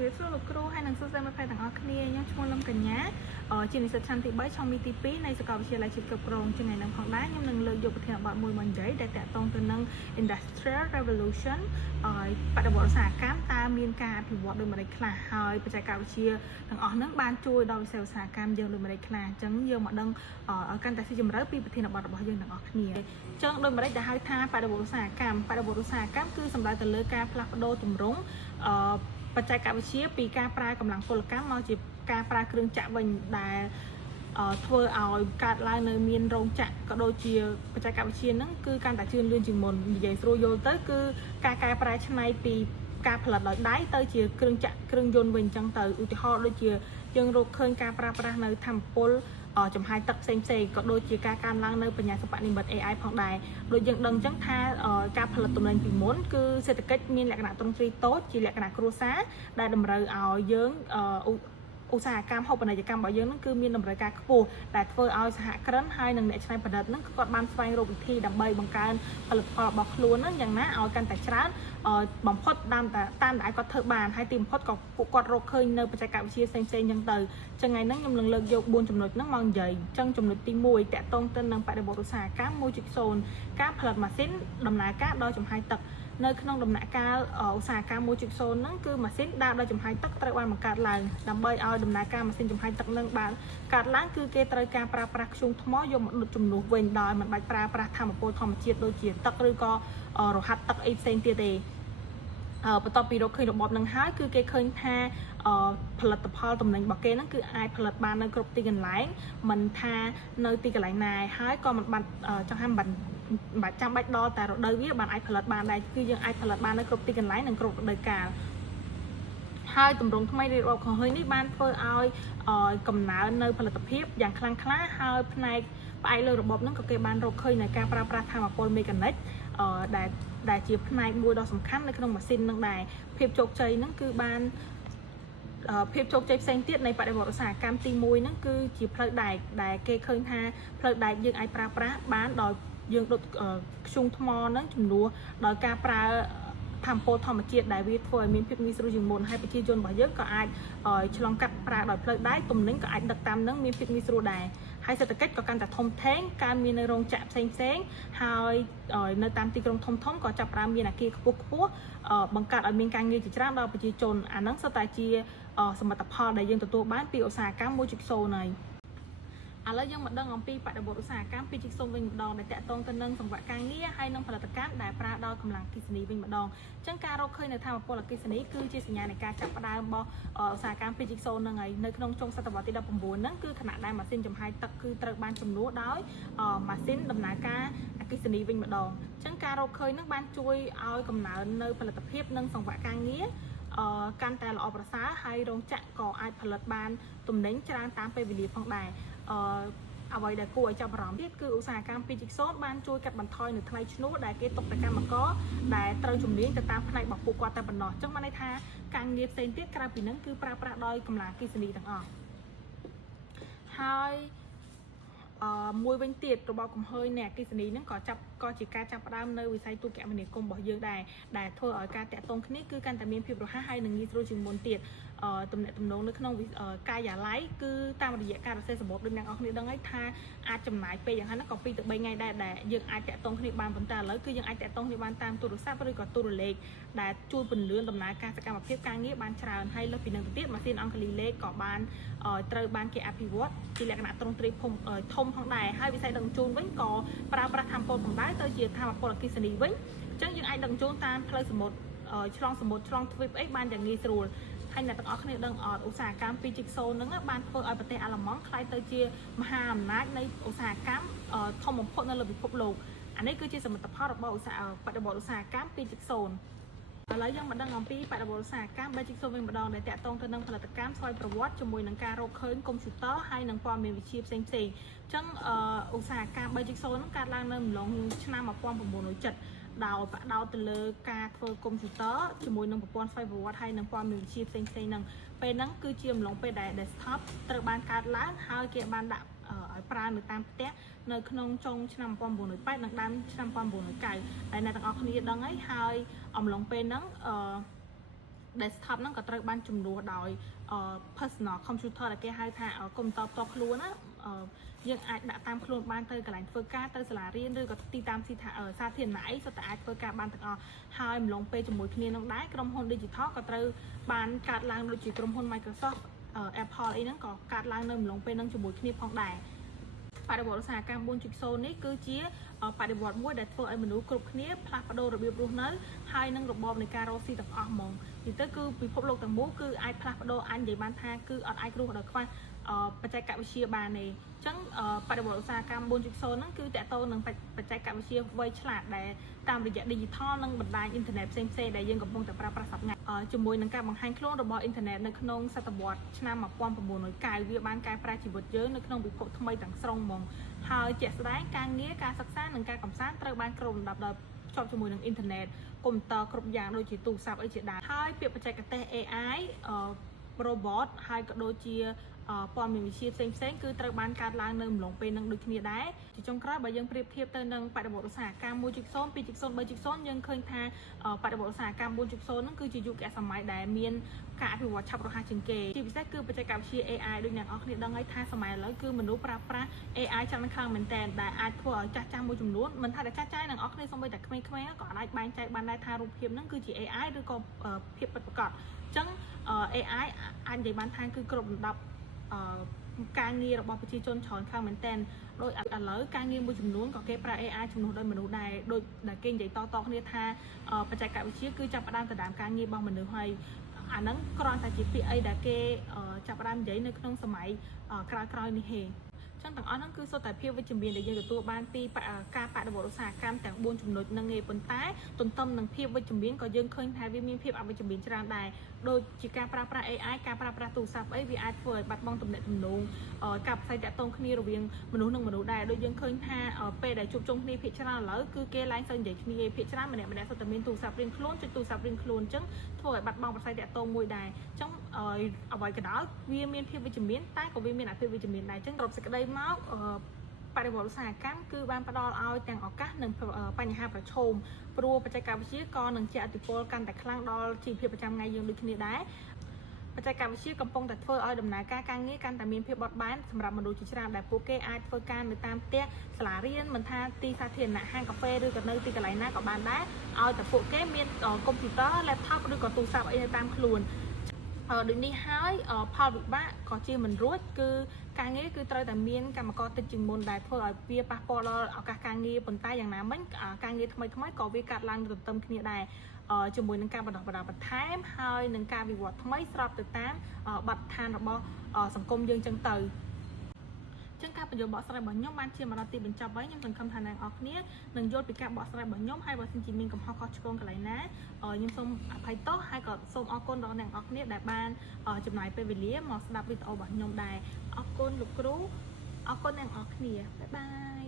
វាសួរលោកគ្រូហើយនឹងសួស្តីមិត្តភ័ក្តិទាំងអស់គ្នាខ្ញុំឈ្មោះលឹមកញ្ញាជានិស្សិតឆ្នាំទី3ឆមាសទី2នៃសាកលវិទ្យាល័យជាតិគ្រប់គ្រងថ្ងៃនេះផងដែរខ្ញុំនឹងលើកយកប្រធានបទមួយមកនិយាយដែលតាក់ទងទៅនឹង Industrial Revolution បដិវត្តន៍ឧស្សាហកម្មតើមានការអភិវឌ្ឍដូចម្តេចខ្លះហើយបច្ចេកវិទ្យាទាំងអស់ហ្នឹងបានជួយដល់វិស័យឧស្សាហកម្មយើងដូចម្តេចខ្លះអញ្ចឹងយើងមកដឹងឲ្យកាន់តែស៊ីជម្រៅពីប្រធានបទរបស់យើងទាំងអស់គ្នាអញ្ចឹងដូចម្តេចដែលហៅថាបដិវត្តន៍ឧស្សាហកម្មគឺសំដៅទៅលើការផ្លាស់ប្ដូរទម្រង់បច្ចេកវិទ្យាពីការប្រើកម្លាំងពលកម្មមកជាការប្រើគ្រឿងចក្រវិញដែលធ្វើឲ្យកើតឡើងនៅមានរោងចក្រក៏ដូចជាបច្ចេកវិទ្យាហ្នឹងគឺកាន់តែជឿនលឿនជាងមុននិយាយស្រួលយល់ទៅគឺការកែប្រែច្នៃពីការផលិតដោយដៃទៅជាគ្រឿងចក្រគ្រឿងយន្តវិញអញ្ចឹងទៅឧទាហរណ៍ដូចជាយើងរកឃើញការប្រើប្រាស់នៅថាមពលចំហាយទឹកផ្សេងក៏ដូចជាការកើនឡើងនៅបញ្ញាសិប្បនិម្មិត AI ផងដែរដូចយើងដឹងអញ្ចឹងថាការផលិតទំនិញពីមុនគឺសេដ្ឋកិច្ចមានលក្ខណៈទ្រង់ទ្រាយតូចជាលក្ខណៈគ្រួសារដែលតម្រូវឲ្យយើងឧស្សាហកម្មហូបនីយកម្មរបស់យើងហ្នឹងគឺមានតម្រូវការខ្ពស់ដែលធ្វើឲ្យសហគ្រិនហើយនិងអ្នកច្នៃប្រឌិតហ្នឹងគាត់បានស្វែងរកវិធីដើម្បីបង្កើនផលិតផលរបស់ខ្លួនហ្នឹងយ៉ាងណាឲ្យកាន់តែច្រើនបំផុតតាមដែលគាត់ធ្វើបានហើយទីបំផុតក៏ពួកគាត់រកឃើញនៅបច្ចេកវិទ្យាផ្សេងៗអញ្ចឹងទៅចឹងថ្ងៃហ្នឹងខ្ញុំនឹងលើកយក4ចំណុចហ្នឹងមកនិយាយអញ្ចឹងចំណុចទី1តាក់ទងទៅនឹងបដិវត្តន៍ឧស្សាហកម្ម 1.0 ការផលិតម៉ាស៊ីនដំណើរការដោយចំហាយទឹកនៅក្នុងដំណាក់កាលឧស្សាហកម្ម 1.0 ហ្នឹងគឺម៉ាស៊ីនដើរដោយចំហាយទឹកត្រូវបានបង្កើតឡើងដើម្បីឲ្យដំណើរការម៉ាស៊ីនចំហាយទឹកនឹងបានកើតឡើងគឺគេត្រូវការប្រើប្រាស់ធ្យូងថ្មយកមកដុតជំនួសវិញដោយមិនបាច់ប្រើប្រាស់ថាមពលធម្មជាតិដូចជាទឹកឬក៏រហាត់ទឹកអីផ្សេងទៀតទេបន្ទាប់ពីរកឃើញរបបនឹងហើយគឺគេឃើញថាផលិតផលទំនិញរបស់គេហ្នឹងគឺអាចផលិតបាននៅគ្រប់ទីកន្លែងមិនថានៅទីកន្លែងណាហើយក៏មិនបាត់ចង់ថាមិនបាច់ចាំបាច់ដល់តែរដូវវាបានអាចផលិតបានដែរគឺយើងអាចផលិតបាននៅគ្រប់ទីកន្លែងនិងគ្រប់រដូវកាលហើយទម្រង់ថ្មីរបបកំហើញនេះបានធ្វើឲ្យកំណើននៅផលិតភាពយ៉ាងខ្លាំងក្លាហើយផ្នែកផ្អែកលើរបបហ្នឹងក៏គេបានរកឃើញនៅការប្រើប្រាស់ថាមពលមេកានិកដែលជាផ្នែកមួយដ៏សំខាន់នៅក្នុងម៉ាស៊ីននឹងដែរភាពជោគជ័យហ្នឹងគឺបានភាពជោគជ័យផ្សេងទៀតនៃបដិវត្តន៍ឧស្សាហកម្មទី1ហ្នឹងគឺជាផ្លូវដែកដែលគេឃើញថាផ្លូវដែកយើងអាចប្រើប្រាស់បានដោយយើងដុតធ្យូងថ្មហ្នឹងជំនួសដោយការប្រើថាមពលធម្មជាតិដែលវាធ្វើឲ្យមានភាពងាយស្រួលជាងមុនហើយប្រជាជនរបស់យើងក៏អាចឆ្លងកាត់ប្រើដោយផ្លូវដែកទំនិញក៏អាចដឹកតាមហ្នឹងមានភាពងាយស្រួលដែរហើយសេដ្ឋកិច្ចក៏កាន់តែធំធេងការមាននៅរោងចក្រផ្សេងហើយនៅតាមទីក្រុងធំក៏ចាប់ផ្ដើមមានអគារខ្ពស់បង្កើតឲ្យមានការងារជាច្រើនដល់ប្រជាជនអាហ្នឹងសុទ្ធតែជាសមិទ្ធផលដែលយើងទទួលបានពីឧស្សាហកម្ម 1.0 ហើយឥឡូវយើងមកដឹងអំពីបដិវត្តន៍ឧស្សាហកម្ម 2.0 វិញម្ដងដែលតាក់ទងទៅនឹងសង្វាក់ការងារហើយនឹងផលិតកម្មដែលប្រើដល់កម្លាំងអគ្គិសនីវិញម្ដងអញ្ចឹងការរកឃើញនៅថាមពលអគ្គិសនីគឺជាសញ្ញានៃការចាប់ផ្ដើមរបស់ឧស្សាហកម្ម 2.0 ហ្នឹងហើយនៅក្នុងចុងសតវត្សទី19ហ្នឹងគឺខណៈដែលម៉ាស៊ីនចំហាយទឹកគឺត្រូវបានជំនួសដោយម៉ាស៊ីនដំណើរការអគ្គិសនីវិញម្ដងអញ្ចឹងការរកឃើញហ្នឹងបានជួយឲ្យកំណើននៅផលិតភាពនិងសង្វាក់ការងារកាន់តែល្អប្រសើរហើយរោងចក្រក៏អាចផលិតបានទំនិញច្រើនតាមពេលវេលាផងដែរអ្វីដែលគួរឲ្យចាប់អារម្មណ៍ទៀតគឺឧស្សាហកម្ម 2.0 បានជួយកាត់បន្ថយនៅថ្លៃឈ្នួលដែលគេទុកទៅកម្មករដែលត្រូវជំនាញទៅតាមផ្នែករបស់ពួកគាត់តែប៉ុណ្ណោះអញ្ចឹងបានន័យថាការងារផ្សេងទៀតក្រៅពីហ្នឹងគឺប្រើប្រាស់ដោយកម្លាំងអគ្គិសនីទាំងអស់ហើយមួយវិញទៀតរបបកំហើញនៃអគ្គិសនីហ្នឹងក៏ជាការចាប់ផ្ដើមនៅវិស័យទូរគមនាគមន៍របស់យើងដែរដែលធ្វើឲ្យការតាក់ទងគ្នាគឺកាន់តែមានភាពរហ័សហើយនិងងាយស្រួលជាងមុនទៀតទំនាក់ទំនងនៅក្នុងការិយាល័យគឺតាមរយៈការសរសេរសម្បត្តិដូចអ្នកនរគ្នាដឹងហើយថាអាចចំណាយពេលយ៉ាងហ្នឹងក៏2 ទៅ 3ថ្ងៃដែរដែលយើងអាចតាក់ទងគ្នាបានប៉ុន្តែឥឡូវគឺយើងអាចតាក់ទងគ្នាបានតាមទូរស័ព្ទឬក៏ទូរលេខដែលជួយពន្លឿនដំណើរការសកម្មភាពការងារបានច្រើនហើយលើសពីនឹងទៅទៀតម៉ាស៊ីនអង្គុលីលេខក៏បានត្រូវបានគេអភិវឌ្ឍជាលក្ខណៈទ្រង់ទ្រាយធំផងដែរហើយវិស័យដឹកជញ្ជូនវិញក៏ប្រើប្រាស់ថាមពលផងដែរទៅជាថាមពលអគ្គិសនីវិញអញ្ចឹងយើងអាចដឹកជញ្ជូនតាមផ្លូវសមុទ្រឆ្លងសមុទ្រឆ្លងទ្វីបអីបានយ៉ាងងាយស្រួលហើយអ្នកទាំងអស់គ្នាដឹងអត់ឧស្សាហកម្ម 2.0 ហ្នឹងបានធ្វើឲ្យប្រទេសអាល្លឺម៉ង់ក្លាយទៅជាមហាអំណាចនៃឧស្សាហកម្មធំបំផុតនៅលើពិភពលោកអានេះគឺជាសមិទ្ធផលរបស់បដិវត្តន៍ឧស្សាហកម្ម 2.0 ឥឡូវយើងមកដឹងអំពីបដិវត្តន៍ឧស្សាហកម្ម 3.0 វិញម្ដងដែលតាក់ទងទៅនឹងផលិតកម្មស្វ័យប្រវត្តិជាមួយនឹងការរកឃើញកុំព្យូទ័រហើយនឹងព័ត៌មានវិទ្យាផ្សេងអញ្ចឹងឧស្សាហកម្ម 3.0 ហ្នឹងកើតឡើងនៅអំឡុងឆ្នាំ1970ដោយបដោតទៅលើការធ្វើកុំព្យូទ័រជាមួយនឹងប្រព័ន្ធស្វ័យប្រវត្តិហើយនឹងព័ត៌មានវិទ្យាផ្សេងហ្នឹងពេលហ្នឹងគឺជាអំឡុងពេលដែល desktop ត្រូវបានកើតឡើងហើយគេបានដាក់ឲ្យប្រើនៅតាមផ្ទះនៅក្នុងចុងឆ្នាំ1980និងដើមឆ្នាំ1990ដែលអ្នកទាំងអស់គ្នាដឹងហើយអំឡុងពេលហ្នឹង desktop ហ្នឹងក៏ត្រូវបានជំនួសដោយ personal computer ដែលគេហៅថា computer ផ្ទាល់ខ្លួនណាយើងអាចដាក់តាមខ្លួនបានទៅកន្លែងធ្វើការទៅសាលារៀនឬក៏ទីតាមសាធារណៈអីសុទ្ធតែអាចធ្វើការបានទាំងអស់ហើយម្លងពេលជាមួយគ្នានឹងដែរក្រុមហ៊ុន digital ក៏ត្រូវបានកាត់ឡើងដូចជាក្រុមហ៊ុន Microsoft Apple អីហ្នឹងក៏កាត់ឡើងនៅម្លងពេលហ្នឹងជាមួយគ្នាផងដែរបរិបទឧស្សាហកម្ម 4.0 នេះគឺជាបរិបទមួយដែលធ្វើឲ្យមនុស្សគ្រប់គ្នាផ្លាស់ប្ដូររបៀបរស់នៅហើយនឹងរបបនៃការរកស៊ីទាំងអស់ហ្មងនិយាយទៅគឺពិភពលោកទាំងមូលគឺអាចផ្លាស់ប្ដូរអាចនិយាយបានថាគឺអត់អាចរស់ដោយខ្វះបច្ចេកវិទ្យាបានទេអញ្ចឹងបរិបទឧស្សាហកម្ម 4.0 ហ្នឹងគឺតកតទៅនឹងបច្ចេកវិទ្យាវៃឆ្លាតដែលតាមរយៈ digital និងបណ្ដាញអ៊ីនធឺណិតផ្សេងៗដែលយើងកំពុងតែប្រើប្រាស់សប្តាហ៍ជាមួយនឹងការបង្ហាញខ្លួនរបស់អ៊ីនធឺណិតនៅក្នុងសតវត្សឆ្នាំ 1990 វាបានកែប្រែជីវិតយើងនៅក្នុងពិភពថ្មីទាំងស្រុងហ្មងហើយជាក់ស្ដែងការងារការសិក្សានិងការកំសាន្តត្រូវបានគ្របដណ្ដប់ដោយភ្ជាប់ជាមួយនឹងអ៊ីនធឺណិតកុំព្យូទ័រគ្រប់យ៉ាងដូចជាទូរស័ព្ទអីជាដើមហើយពាក្យបច្ចេកទេស AI robot ហើយក៏ដូចជាព័ត៌មានវិទ្យាផ្សេងៗគឺត្រូវបានកើតឡើងនៅម្លងពេលនឹងដូចគ្នាដែរជាចុងក្រោយបើយើងប្រៀបធៀបទៅនឹងបរិបទឧស្សាហកម្ម 1.0 2.0 3.0 យើងឃើញថាបរិបទឧស្សាហកម្ម 4.0 ហ្នឹងគឺជាយុគសម័យដែលមានការអភិវឌ្ឍឆាប់រហ័សជាងគេជាពិសេសគឺបច្ចេកវិទ្យា AI ដូចអ្នកនរគ្នាដឹងហើយថាសម័យឥឡូវគឺមនុស្សប្រើប្រាស់ AI ច្រើនខ្លាំងមែនទែនដែលអាចធ្វើឲ្យចាស់មួយចំនួនមិនថាតែចាស់អ្នកនរគ្នាសូម្បីតែក្មេងៗក៏អាចបែងចែកបានដែរថារូបភាពហ្នឹងគឺជា AI ឬក៏ភាពពិតប្រាកដអញ្ចឹង AI អាចនិយាយបានថាគឺគ្របដណ្ដប់ការងាររបស់ប្រជាជនច្រើនខ្លាំងមែនទែនដោយឥឡូវការងារមួយចំនួនក៏គេប្រើ AI ជំនួសដោយមនុស្សដែរដូចដែលគេនិយាយតគ្នាថាបច្ចេកវិទ្យាគឺចាប់ផ្ដើមដណ្ដើមការងាររបស់មនុស្សហើយអាហ្នឹងគ្រាន់តែជាពាក្យអីដែលគេចាប់ផ្ដើមនិយាយនៅក្នុងសម័យក្រោយៗនេះទេចឹងទាំងអស់ហ្នឹងគឺសុទ្ធតែភាពវិជ្ជមានដែលយើងទទួលបានពីការបដិវត្តឧស្សាហកម្មទាំង4ចំណុចហ្នឹងឯងប៉ុន្តែទន្ទឹមនឹងភាពវិជ្ជមានក៏យើងឃើញថាវាមានភាពអវិជ្ជមានច្រើនដែរដូចជាការប្រើប្រាស់ AI ការប្រើប្រាស់ទូរស័ព្ទអីវាអាចធ្វើឲ្យបាត់បង់ទំនាក់ទំនងការផ្សាយតាក់ទងគ្នារវាងមនុស្សនិងមនុស្សដែរដូចយើងឃើញថាពេលដែលជួបជុំគ្នាភាគច្រើនឥឡូវគឺគេឡើងទៅនិយាយគ្នាភាគច្រើនម្នាក់សុទ្ធតែមានទូរស័ព្ទរៀងខ្លួនចុចទូរស័ព្ទរៀងខ្លួនអញ្ចឹងធ្វើឲ្យបាត់បង់ប្រសាយតាក់ទងមួយដែរអញ្ចឹងអ្វីក៏ដោយវាមានភាពវិជ្ជមានតែក៏វាមានអភិវិជ្ជមានដែរអញ្ចឹងគ្រប់សេចក្តីមកបរិបទឧស្សាហកម្មគឺបានផ្ដល់ឲ្យទាំងឱកាសនិងបញ្ហាប្រឈមព្រោះបច្ចេកវិទ្យាក៏នឹងជះឥទ្ធិពលកាន់តែខ្លាំងដល់ជីវភាពប្រចាំថ្ងៃយើងដូចគ្នាដែរបច្ចេកវិទ្យាកំពុងតែធ្វើឲ្យដំណើរការងារកាន់តែមានភាពបត់បែនសម្រាប់មនុស្សជាច្រើនដែលពួកគេអាចធ្វើការនៅតាមផ្ទះសាលារៀនមិនថាទីសាធារណៈហាងកាហ្វេឬក៏នៅទីកន្លែងណាក៏បានដែរឲ្យតែពួកគេមានកុំព្យូទ័រ laptop ឬក៏ទូរស័ព្ទអីនៅតាមខ្លួនដូចនេះហើយផលវិបាកក៏ជាមិនរួចគឺការងារគឺត្រូវតែមានកម្មករតិចជាងមុនដែលធ្វើឲ្យវាប៉ះពាល់ដល់ឱកាសការងារប៉ុន្តែយ៉ាងណាមិញការងារថ្មីក៏វាកាត់ឡើងទន្ទឹមគ្នាដែរជាមួយនឹងការបណ្ដុះបណ្ដាលបន្ថែមហើយនឹងការវិវត្តថ្មីស្របទៅតាមបទដ្ឋានរបស់សង្គមយើងចឹងទៅចឹងការបញ្យល់បកស្រាយរបស់ខ្ញុំបានជាមកដល់ទីបញ្ចប់ហើយខ្ញុំសង្ឃឹមថាអ្នកនរគ្នានឹងយល់ពីការបកស្រាយរបស់ខ្ញុំហើយបើសិនជាមានកំហុសខុសឆ្គងកន្លែងណាខ្ញុំសូមអភ័យទោសហើយក៏សូមអរគុណដល់អ្នកនរគ្នាដែលបានចំណាយពេលវេលាមកស្ដាប់វីដេអូរបស់ខ្ញុំដែរអរគុណលោកគ្រូអរគុណអ្នកនរគ្នាបាយបាយ